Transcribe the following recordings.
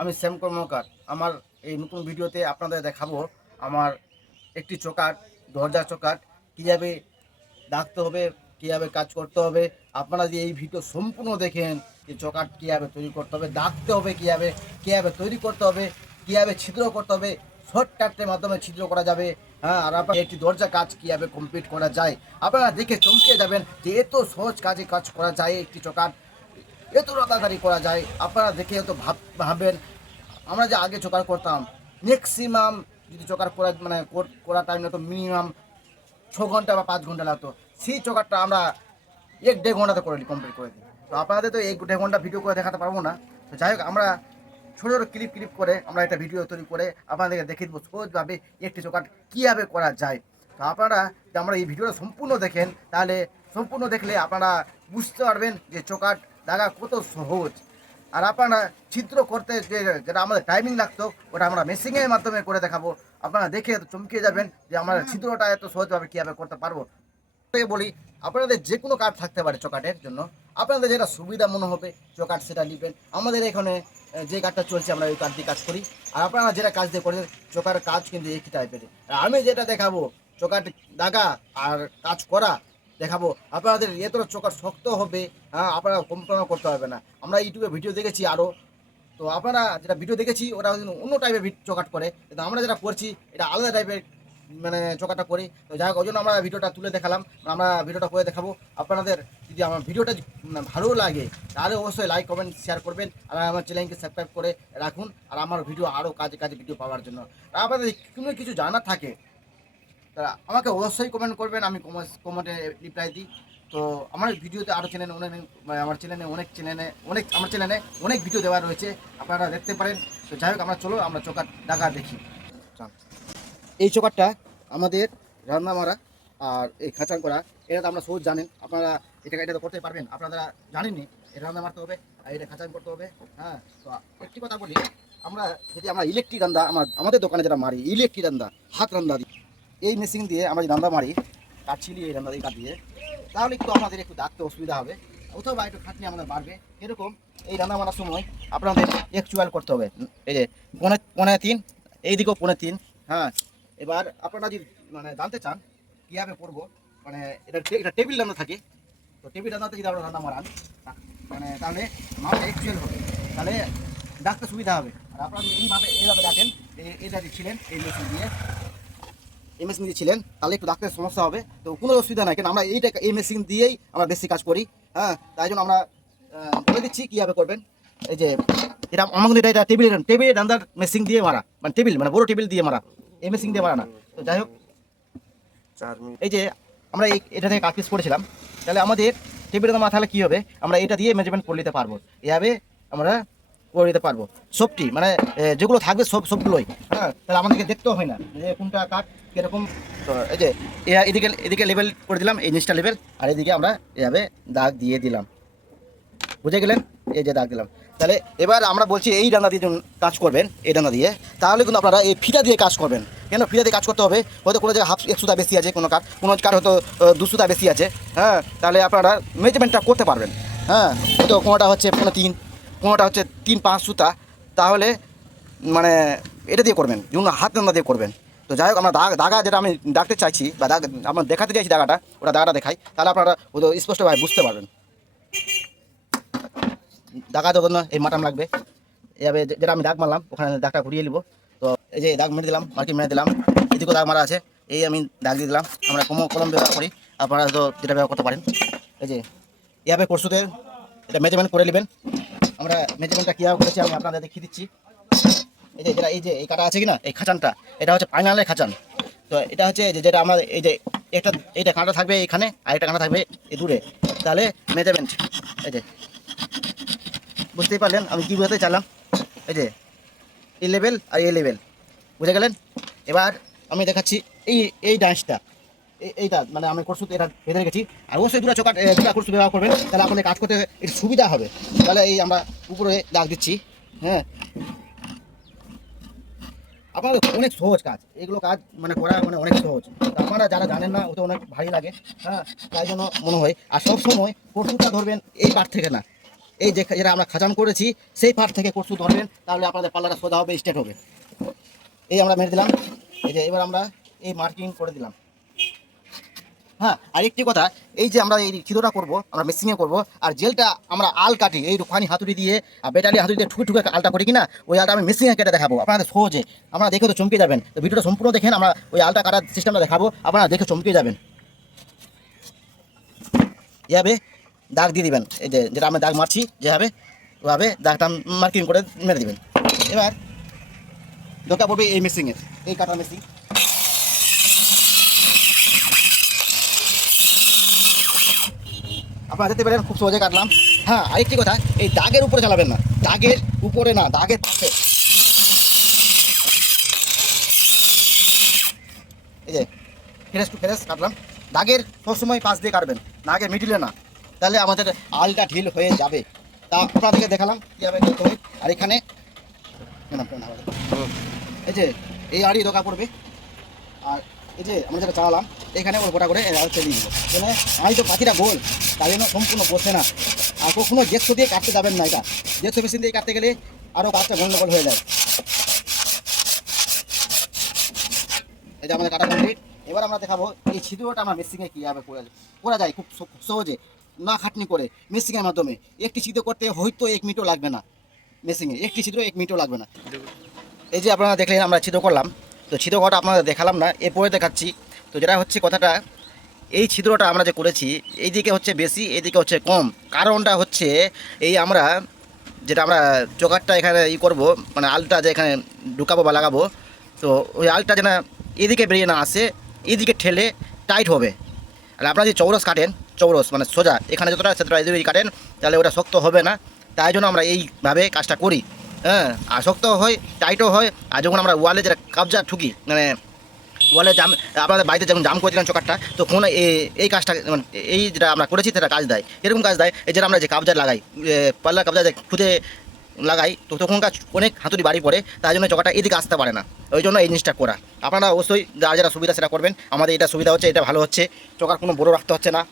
আমি শ্যাম কর্মকার। আমার এই নতুন ভিডিওতে আপনাদের দেখাবো আমার একটি চোকাট দরজা চোকাট কীভাবে ডাকতে হবে, কীভাবে কাজ করতে হবে। আপনারা যদি এই ভিডিও সম্পূর্ণ দেখেন যে চোকাট কীভাবে তৈরি করতে হবে, ডাকতে হবে কীভাবে কীভাবে তৈরি করতে হবে, কীভাবে ছিদ্র করতে হবে শর্ট শর্টকাটের মাধ্যমে ছিদ্র করা যাবে হ্যাঁ আর আপনার একটি দরজা কাজ কীভাবে কমপ্লিট করা যায়। আপনারা দেখে চমকে যাবেন যে এত সহজ কাজে কাজ করা যায় একটি চোকাট এত তাড়াতাড়ি করা যায়, আপনারা দেখে হয়তো ভাব, ভাববেন। আমরা যে আগে চোকার করতাম ম্যাক্সিমাম যদি চোকার করা মানে কর- টাইম লাগতো মিনিমাম ছ ঘণ্টা বা পাঁচ ঘণ্টা লাগতো। সেই চোকারটা আমরা এক দেড় ঘন্টাতে করে নিই কমপ্লিট করে দিই তো আপনাদের তো এক দেড় ঘণ্টা ভিডিও করে দেখাতে পারব না। তো যাই হোক, আমরা ছোটো ছোটো ক্লিপ ক্লিপ করে আমরা একটা ভিডিও তৈরি করে আপনাদেরকে দেখিয়ে দেবো সহজভাবে একটি চোকাট কীভাবে করা যায়। তো আপনারা আমরা এই ভিডিওটা সম্পূর্ণ দেখেন, তাহলে সম্পূর্ণ দেখলে আপনারা বুঝতে পারবেন যে চোকাট দাগা কত সহজ। আর আপনারা চিত্র করতে যে যেটা আমাদের টাইমিং লাগতো ওটা আমরা মেশিনের মাধ্যমে করে দেখাবো। আপনারা দেখে চমকে যাবেন যে আমরা চিত্রটা এত সহজভাবে কীভাবে করতে পারব। বলি আপনাদের যে কোনো কাঠ থাকতে পারে চোকাটের জন্য। আপনাদের যেটা সুবিধা মনে হবে চোকাট সেটা নেবেন। আমাদের এখানে যে কাঠটা চলছে আমরা ওই কাঠ দিয়ে কাজ করি। আর আপনারা যেটা কাজ দিয়ে করেন চোকার কাজ কিন্তু একই টাইপের আর আমি যেটা দেখাবো চোকাট দাগা আর কাজ করা দেখাবো। আপনাদের এত চোকার শক্ত হবে হ্যাঁ আপনারা কম্প্রোমাইজ করতে হবে না। আমরা ইউটিউবে ভিডিও দেখেছি আরও তো আপনারা যেটা ভিডিও দেখেছি কিন্তু অন্য টাইপের চোকাট করে। কিন্তু আমরা যেটা করছি, এটা আলাদা টাইপের মানে চোকাটা করি। তো যাই হোক, ওই জন্য আমরা ভিডিওটা তুলে দেখালাম। আমরা ভিডিওটা করে দেখাবো। আপনাদের যদি আমার ভিডিওটা মানে ভালো লাগে, তাহলে অবশ্যই লাইক কমেন্ট শেয়ার করবেন। আর আমার চ্যানেলকে সাবস্ক্রাইব করে রাখুন। আর আমার ভিডিও আরও কাজে কাজে ভিডিও পাওয়ার জন্য। আপনাদের কোনো কিছু জানার থাকে তারা আমাকে অবশ্যই কমেন্ট করবেন, আমি কমেন্টে রিপ্লাই দিই। তো আমার ভিডিওতে আরও চ্যানেলে অনেক মানে আমার চ্যানেলে অনেক চ্যানেলে অনেক, আমার চ্যানেলে অনেক ভিডিও দেওয়া রয়েছে, আপনারা দেখতে পারেন। তো যাই হোক, আমরা চলো, আমরা চোকার ডাকা দেখি। এই চোকারটা আমাদের রান্না মারা আর এই খাঁচান করা এটা তো আমরা সহজ জানেন। আপনারা এটা এটা তো করতে পারবেন। আপনারা জানেননি এটা রান্না মারতে হবে, আর এটা খাঁচান করতে হবে হ্যাঁ? তো একটি কথা বলি, আমরা যদি আমরা ইলেকট্রিক রান্না, আমার, আমাদের দোকানে যেটা মারি ইলেকট্রিক রান্না, হাত রান্না দিই। এই মেশিন দিয়ে আমরা যদি রান্না মারি, কাঠ ছিলি এই রান্না দিয়ে কাঠ দিয়ে, তাহলে একটু আমাদের একটু ডাকতে অসুবিধা হবে। অথবা একটু খাটনি আমাদের বাড়বে। এরকম এই রান্না মারার সময় আপনাদের একচুয়াল করতে হবে। এই যে পনে পনে তিন, এইদিকেও পনে তিন হ্যাঁ। এবার আপনারা যদি মানে জানতে চান, কীভাবে করব মানে এটা এটা টেবিল রান্না থাকে। তো টেবিল রান্নাতে যদি আপনারা রান্না মারান মানে তাহলে মালটা একচুয়াল হবে। তাহলে ডাকতে সুবিধা হবে। আর আপনারা এইভাবে এইভাবে ডাকেন এই- যে ছিলেন, এই মেশিন দিয়ে এই মেশিন দিয়ে ছিলেন তাহলে একটু ডাক্তারের সমস্যা হবে। তো কোনো অসুবিধা নাই কেন আমরা এইটা এই মেশিন দিয়েই আমরা বেশি কাজ করি হ্যাঁ? তাই জন্য আমরা বলে দিচ্ছি কীভাবে করবেন। এই যে এটা আমার কিন্তু এটা এটা টেবিল টেবিল রান্নার মেশিন দিয়ে মারা মানে টেবিল মানে বড় টেবিল দিয়ে মারা এই মেশিন দিয়ে মারা না। তো যাই হোক। এই যে আমরা এই এটা থেকে কাট পিস করেছিলাম। তাহলে আমাদের টেবিলের মাথা তাহলে কী হবে? আমরা এটা দিয়ে মেজারমেন্ট করে নিতে পারব। এভাবে আমরা করে দিতে পারব। সবটি মানে যেগুলো থাকবে সব সবগুলোই। হ্যাঁ তাহলে আমাদেরকে দেখতেও হয় না যে কোনটা কাঠ কীরকম। তো এই যে এদিকে এদিকে লেভেল করে দিলাম এই জিনিসটা লেভেল আর এদিকে আমরা এভাবে দাগ দিয়ে দিলাম। বুঝে গেলেন? এই যে দাগ দিলাম। তাহলে এবার আমরা বলছি এই ডান্ডা দিয়ে কাজ করবেন এই ডান্ডা দিয়ে তাহলে কিন্তু আপনারা এই ফিতা দিয়ে কাজ করবেন। কেন? ফিতা দিয়ে কাজ করতে হবে। হয়তো কোনো জায়গায় হাফ এক বেশি আছে কোনো কাঠ কোনো কাঠ হয়তো আহ, দু সুতা বেশি আছে। হ্যাঁ তাহলে আপনারা মেজারমেন্টটা করতে পারবেন। হ্যাঁ হয়তো কোনোটা হচ্ছে পনেরো তিন কোনোটা হচ্ছে তিন পাঁচ সুতা, তাহলে মানে এটা দিয়ে করবেন যেমন হাত ডান্ডা দিয়ে করবেন। তো যাই হোক, আমরা দাগ যেটা আমি ডাকতে চাইছি, বা দাগ, আমরা দেখাতে চাইছি দাগাটা, ওটা দাগাটা দেখাই, তাহলে আপনারা ওটা স্পষ্টভাবে বুঝতে পারবেন। দাগা যখন এই মাটাম লাগবে। এভাবে যেটা আমি দাগ মারলাম, ওখানে দাগটা ঘুরিয়ে নিব। তো এই যে দাগ মেরে দিলাম, মার্কিং মেরে দিলাম, এদিকেও দাগ মারা আছে, এই আমি দাগ দিয়ে দিলাম, আমরা কম কলম ব্যবহার করি, আপনারা তো যেটা ব্যবহার করতে পারেন। এই যে, এভাবে করশুতে এটা মেজারমেন্ট করে নেবেন আমরা মেজারমেন্টটা কীভাবে করেছি আমি আপনাদের দেখিয়ে দিচ্ছি। এই যে এই যে, এই কাটা আছে কি না এই খাঁচানটা, এটা হচ্ছে ফাইনালের খাঁচান। তো এটা হচ্ছে যে, যেটা আমার, এই যে, একটা, এইটা কাঁটা থাকবে এখানে, আর একটা কাঁটা থাকবে এই দূরে। তাহলে মেজারমেন্ট এই যে, বুঝতেই পারলেন আমি কী বোঝাতে চাইলাম? এই যে এই লেভেল আর এই লেভেল বুঝে গেলেন? এবার আমি দেখাচ্ছি এই এই ডান্সটা এইটা মানে আমি করছু এটা বেঁধে রেখেছি। আর অবশ্যই দুটা এ, দুটা করছু ব্যবহার করবেন তাহলে আপনাদের কাজ করতে একটু সুবিধা হবে। তাহলে এই আমরা উপরে দাগ দিচ্ছি হ্যাঁ। আপনাদের অনেক সহজ কাজ এগুলো কাজ মানে করা মানে অনেক সহজ। আপনারা যারা জানেন না ওটা অনেক ভারী লাগে হ্যাঁ তাই জন্য মনে হয়। আর সব সময় কর্তুটা ধরবেন এই পাট থেকে না। এই যে যেটা আমরা খাজান করেছি সেই পার্ট থেকে কচু ধরবেন তাহলে আপনাদের পাল্লাটা সোজা হবে স্টেট হবে। এই আমরা মেরে দিলাম। এই যে এবার আমরা এই মার্কিং করে দিলাম। হ্যাঁ আর একটি কথা, এই যে আমরা এই ছিদ্রটা করব, আমরা মেশিনে করব, আর জেলটা আমরা আল কাটি, এই রুখানি হাতুড়ি দিয়ে, আর বেটালি হাতুড়ি দিয়ে ঠুকে ঠুকে আলটা করি কিনা, ওই আলটা আমি মেশিনে কেটে দেখাবো আপনাদের সহজে। আপনারা দেখে তো চমকে যাবেন। তো ভিডিওটা সম্পূর্ণ দেখেন, আমরা ওই আলটা কাটার সিস্টেমটা দেখাবো, আপনারা দেখে চমকে যাবেন। এভাবে দাগ দিয়ে দিবেন, এই যে যেটা আমরা দাগ মারছি, যেভাবে, ওভাবে দাগটা মার্কিং করে মেরে দিবেন। এবার দরকার পড়বে এই মেশিনের এই কাটার মেশিন আপনারা দেখতে পেলেন, খুব সহজে কাটলাম। হ্যাঁ আরেকটি কথা, এই দাগের উপরে চালাবেন না। দাগের উপরে না, দাগের পাশে। এই যে, ফ্রেশ টু ফ্রেশ কাটলাম। দাগের সবসময় পাশ দিয়ে কাটবেন দাগের মিডিলে না। তাহলে আমাদের আলটা ঢিল হয়ে যাবে। তা আপনাদেরকে দেখালাম কীভাবে করতে আর এখানে এই যে, এই আড়ি দোকা পড়বে। আর এই যে আমরা যেটা চালালাম, এখানে গোটা করে আলু চেলিয়ে দিব আমি তো পাখিটা গোল, তাই জন্য সম্পূর্ণ বসে না। আর কখনো জেৎসো দিয়ে কাটতে যাবেন না এটা। জেৎসো মেশিন দিয়ে কাটতে গেলে আরও কাজটা গন্ডগোল হয়ে যায়। এই যে আমাদের কাটা কমপ্লিট। এবার আমরা দেখাবো এই ছিদ্রটা আমরা মেশিনে কীভাবে করা যায় করা যায় খুব সহজে, না খাটনি করে মেশিনের মাধ্যমে। একটি ছিদ্র করতে হয়তো এক মিনিটও লাগবে না মেশিনে একটি ছিদ্র এক মিনিটও লাগবে না। এই যে আপনারা দেখলেন আমরা ছিদ্র করলাম। তো ছিদ্র করাটা আপনারা দেখালাম না, এরপরে দেখাচ্ছি। তো যেটা হচ্ছে কথাটা, এই ছিদ্রটা আমরা যে করেছি, এইদিকে হচ্ছে বেশি, এইদিকে হচ্ছে কম। কারণটা হচ্ছে এই আমরা যেটা আমরা চোকারটা এখানে ই করব মানে আলটা যে এখানে ঢুকাবো বা লাগাবো, তো ওই আলটা যেন এদিকে বেরিয়ে না আসে, এদিকে ঠেলে টাইট হবে। আর আপনারা যদি চৌরস কাটেন, চৌরস মানে সোজা, এখানে যতটা সেতটা এদিকে কাটেন, তাহলে ওটা শক্ত হবে না। তাই জন্য আমরা এইভাবে কাজটা করি। হ্যাঁ আর শক্ত হয় টাইটও হয় আর যখন আমরা ওয়ালে যেটা কাবজা ঠুকি মানে ওয়ালে জাম আপনাদের বাড়িতে যখন জাম করেছিলাম চোকারটা তখন এই এই কাজটা মানে এই যেটা আমরা করেছি সেটা কাজ দেয়। এরকম কাজ দেয় এই যেটা আমরা যে কাবজা লাগাই এ, পাল্লা কাবজা যে খুদে লাগাই তো তখন কাজ অনেক হাতুড়ি বাড়ি পড়ে তাই জন্য চোকাটা এদিকে আসতে পারে না। ওই জন্য এই জিনিসটা করা। আপনারা অবশ্যই যার যারা সুবিধা সেটা করবেন। আমাদের এটা সুবিধা হচ্ছে এটা ভালো হচ্ছে। চোকার কোনো বড় রাখতে হচ্ছে না।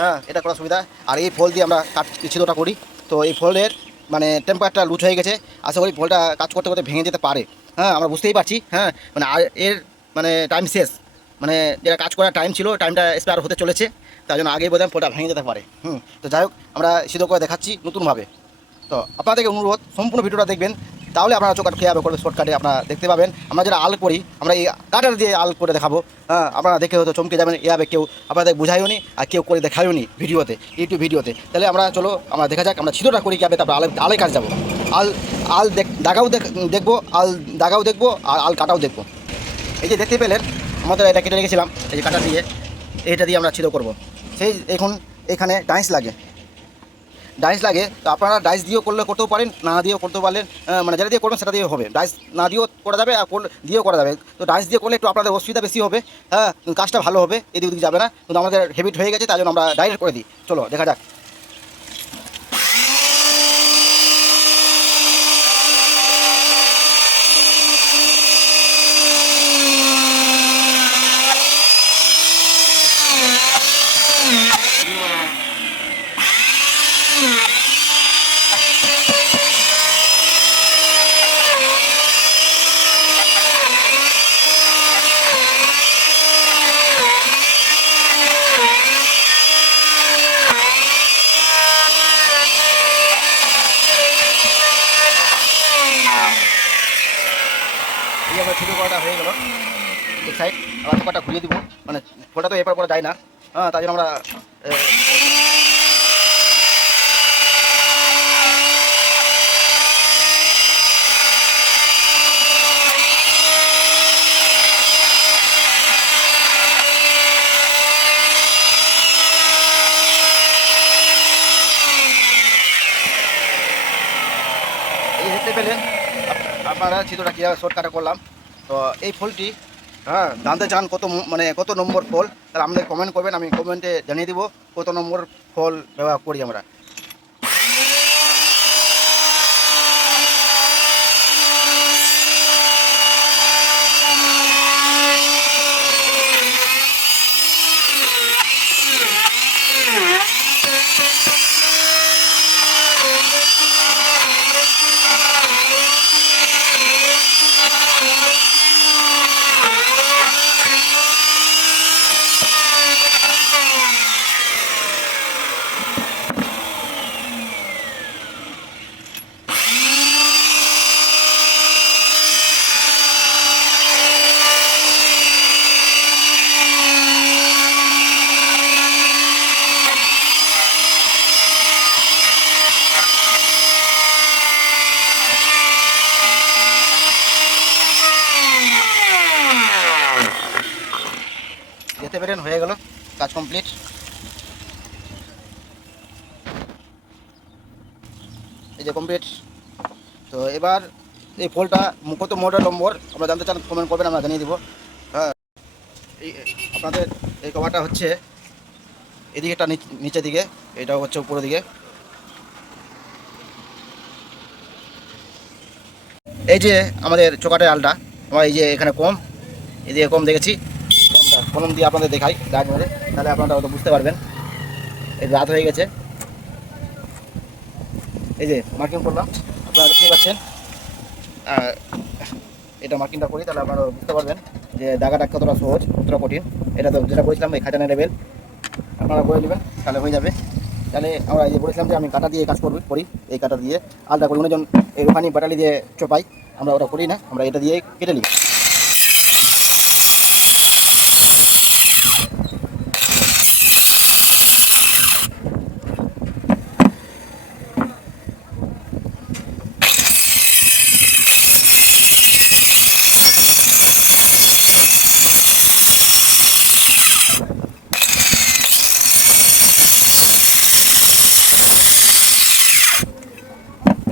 হ্যাঁ এটা করা সুবিধা। আর এই ফল দিয়ে আমরা কাট ছিদ্রটা করি। তো এই ফলের মানে টেম্পারটা লুজ হয়ে গেছে। আশা করি ফলটা কাজ করতে করতে ভেঙে যেতে পারে। হ্যাঁ আমরা বুঝতেই পারছি হ্যাঁ মানে আর এর মানে টাইম শেষ। মানে যেটা কাজ করার টাইম ছিল টাইমটা এক্সপায়ার হতে চলেছে। তার জন্য আগেই বোধহয় ফলটা ভেঙে যেতে পারে। হুম, তো যাই হোক, আমরা সিদ্ধ করে দেখাচ্ছি নতুনভাবে। তো আপনাদেরকে অনুরোধ, সম্পূর্ণ ভিডিওটা দেখবেন। তাহলে আপনারা চোখ কীভাবে করবে শর্টকাটে আপনারা দেখতে পাবেন। আমরা যারা আল করি আমরা এই কাটার দিয়ে আল করে দেখাবো। হ্যাঁ আপনারা দেখে হয়তো চমকে যাবেন এভাবে কেউ, আপনাদের বুঝাইও নি আর কেউ করে দেখায়ও নি ভিডিওতে ইউটিউব ভিডিওতে। তাহলে আমরা চলো, আমরা দেখা যাক, আমরা ছিদ্রটা করি কীভাবে তারপর আলে আলে কাজ যাব। আল আল দেখ, দাগাও দেখ, দেখব, আল দাগাও দেখব, আর আল কাটাও দেখব। এই যে দেখতে পেলেন, আমাদের এটা কেটে রেখেছিলাম, এই যে কাটা দিয়ে, এইটা দিয়ে আমরা ছিদ্র করব। সেই, এখন এখানে ডাইস লাগে। ডাইস লাগে, তো আপনারা ডাইস দিয়েও করলে করতেও পারেন, না দিয়েও করতে পারলেন মানে যেটা দিয়ে করবেন সেটা দিয়ে হবে। ডাইস না দিয়েও করা যাবে আর দিয়েও করা যাবে। তো ডাইস দিয়ে করলে একটু আপনাদের অসুবিধা বেশি হবে। হ্যাঁ কাজটা ভালো হবে, এদিক ওদিক যাবে না। কিন্তু আমাদের হেবিট হয়ে গেছে, তাই জন্য আমরা ডাইরেক্ট করে দিই। চলো, দেখা যাক। আমার ছিদ্র করাটা হয়ে গেল। এক সাইড, আবার চোকাটা ঘুরিয়ে দিব। মানে ফোটা তো এরপর করা যায় না। হ্যাঁ তাই জন্য আমরা দেখতে পেলেন আপ- আপনারা চিত্রটা কীভাবে শর্টকাটে করলাম। তো এই ফলটি হ্যাঁ। জানতে চান কত মানে কত নম্বর ফল তাহলে আমাদের কমেন্ট করবেন আমি কমেন্টে জানিয়ে দিব কত নম্বর ফল ব্যবহার করি আমরা দেখতে পেলেন হয়ে গেল কাজ কমপ্লিট এই যে কমপ্লিট তো এবার এই পোলটা কত মোটর নম্বর, আমরা জানতে চান কমেন্ট করবেন, আমরা জানিয়ে দিব। হ্যাঁ। এই, আপনাদের এই কভারটা হচ্ছে এদিকেটা নিচ- দিকে এটা হচ্ছে উপরের দিকে। এই যে আমাদের চোকাটের আলটা, আমার এই যে এখানে কম, এদিকে কম দেখেছি। কমটা, কলম দিয়ে আপনাদের দেখাই মেরে তাহলে আপনারা হয়তো বুঝতে পারবেন। এই রাত হয়ে গেছে। এই যে মার্কিং করলাম। আপনারা দেখতে পাচ্ছেন। এটা মার্কিংটা করি, তাহলে আপনারা বুঝতে পারবেন যে দাগাটা কতটা সহজ, কতটা কঠিন। এটা তো যেটা বলেছিলাম, এই খাজানা লেভেল। আপনারা করে নেবেন, তাহলে হয়ে যাবে। তাহলে আমরা এই যে বলেছিলাম যে আমি কাটা দিয়ে কাজ করবি, করি এই কাটা দিয়ে। আলটা করি অন্যজন এই রোহানি বাটালি দিয়ে চোপাই। আমরা ওটা করি না, আমরা এটা দিয়ে কেটে নিই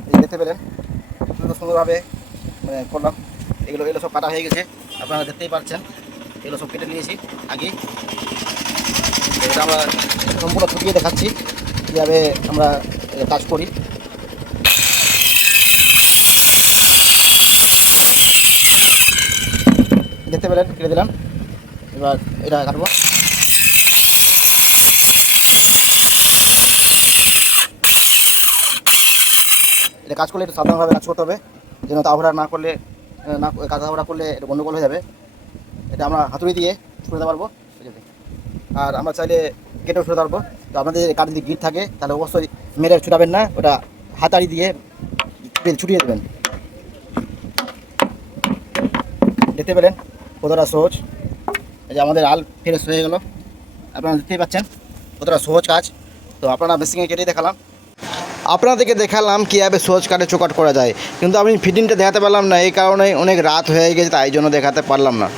এই যে দেখতে পেলেন সুন্দর সুন্দরভাবে মানে করলাম। এগুলো এগুলো সব কাটা হয়ে গেছে। আপনারা দেখতেই পাচ্ছেন, এগুলো সব কেটে নিয়েছি আগে। এটা আমরা সম্পূর্ণ ছুটিয়ে দেখাচ্ছি, কীভাবে আমরা কাজ করি। দেখতে পেলেন, কেটে দিলাম। এবার এটা কাটবো। এটা কাজ করলে একটু সাবধানভাবে কাজ করতে হবে। যেন তাড়াহুড়া না করলে না তাড়াহুড়া করলে এটা গন্ডগোল হয়ে যাবে। এটা আমরা হাতুড়ি দিয়ে ছুঁড়ে দিতে পারব? আর আমরা চাইলে কেটেও ছুঁড়ে পারব। তো আপনাদের কাঠে যদি গিট থাকে, তাহলে অবশ্যই মেরে ছুটাবেন না, ওটা হাতাড়ি দিয়ে ছুটিয়ে- দেবেন। দেখতে পেলেন, কতটা সহজ। এই যে আমাদের আল ফ্রেশ হয়ে গেল। আপনারা দেখতেই পাচ্ছেন, কতটা সহজ কাজ। তো আপনারা মেশিনে কেটেই দেখালাম। আপনাদেরকে দেখালাম কীভাবে সহজ কাটে চোকাট করা যায়। কিন্তু আমি ফিটিংটা দেখাতে পারলাম না, এই কারণে অনেক রাত হয়ে গেছে, তাই জন্য দেখাতে পারলাম না।